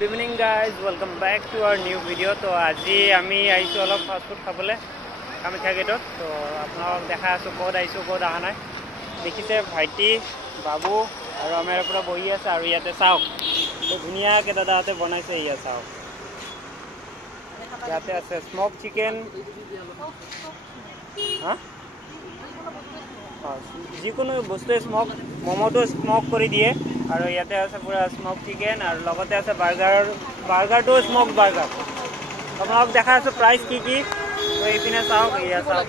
Good evening guys, welcome back to our new video. तो आज आमी आइसो अलग फास्ट फूड खाबले कामाख्या गेटत तो आपनक देखा आसो कोड आइसो कोड आहा नाय देखिसे भाइटी बाबू और आमेर पुरा बहि আছে और ইয়াতে চাওক তো ধুনিয়া কে দাদাতে বনাইছে ইয়া চাওক ইয়াতে আছে স্মোক চিকেন হ্যাঁ যিকোনো বস্তু স্মোক মোমোটো স্মোক কৰি দিয়ে और ইয়াতে আছে পুরা স্মোক চিকেন আর লগতে আছে বার্গার তো স্মোক বার্গার আপোনাক দেখা আছে প্রাইস কি কি তো এইপিনে চাওক ইয়া চাওক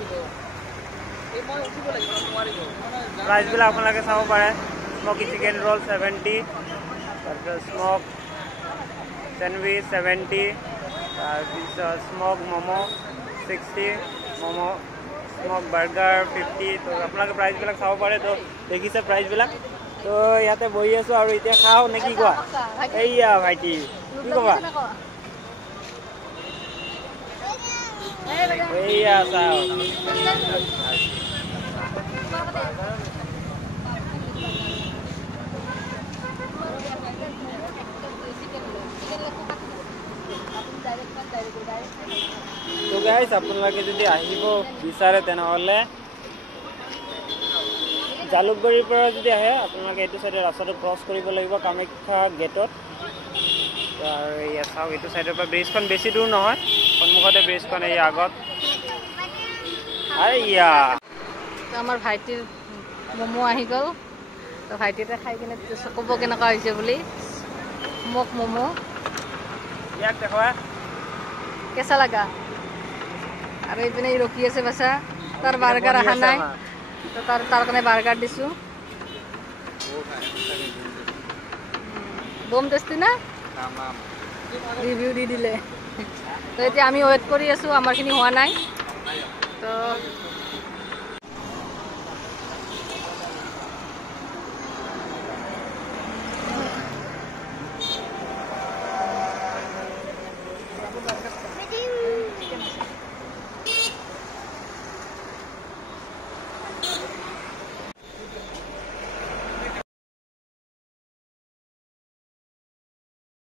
প্রাইস বিলা আপোনালোকে চাব পাৰে স্মোকি চিকেন রোল 70 তারপর স্মোক স্যান্ডউইচ 70 তারপর smoke momo 60 momo smoke burger 50 তো আপোনালোকে প্রাইস বিলা চাব পাৰে তো দেখিছে প্ৰাইস বিলা তো ইয়াতে বহি আছো আৰু এতিয়া খাও নে কি কোৱা এইয়া ভাইটি কি কবা এইয়া চাও তো গাইস আপোনালোকে যদি আহিব বিচাৰে তেনেহলে জালুকবাৰীৰ পৰা যদি আহে আপোনালোকে এইটো সাইডে ৰাস্তাটো ক্ৰছ কৰিব লাগিব কামাখ্যা গেটত আৰু ইয়া চাওক এইটো সাইডৰ পৰা ব্ৰিজখন বেছি দূৰ নহয় সন্মুখতে ব্ৰিজখন এই আগত আৰে ইয়া আমাৰ ভাইটিৰ মোমো আহি গ'ল তো ভাইটিতে খাই কিনে ক'ব কেনেকুৱা হৈছে বুলি মোক মোমো ইয়াক দেখুৱা কেঁচা লাগা আৰু এইপিনে ৰখি আছে বাছা তাৰ বাৰ্গাৰ অহা নাই তো তাৰ কাৰণে বাৰ্গাৰ দিছোঁ বম টেষ্টি না ৰিভিউ দি দিলে তো এতিয়া আমি ৱেইট কৰি আছোঁ আমাৰখিনি হোৱা নাই তো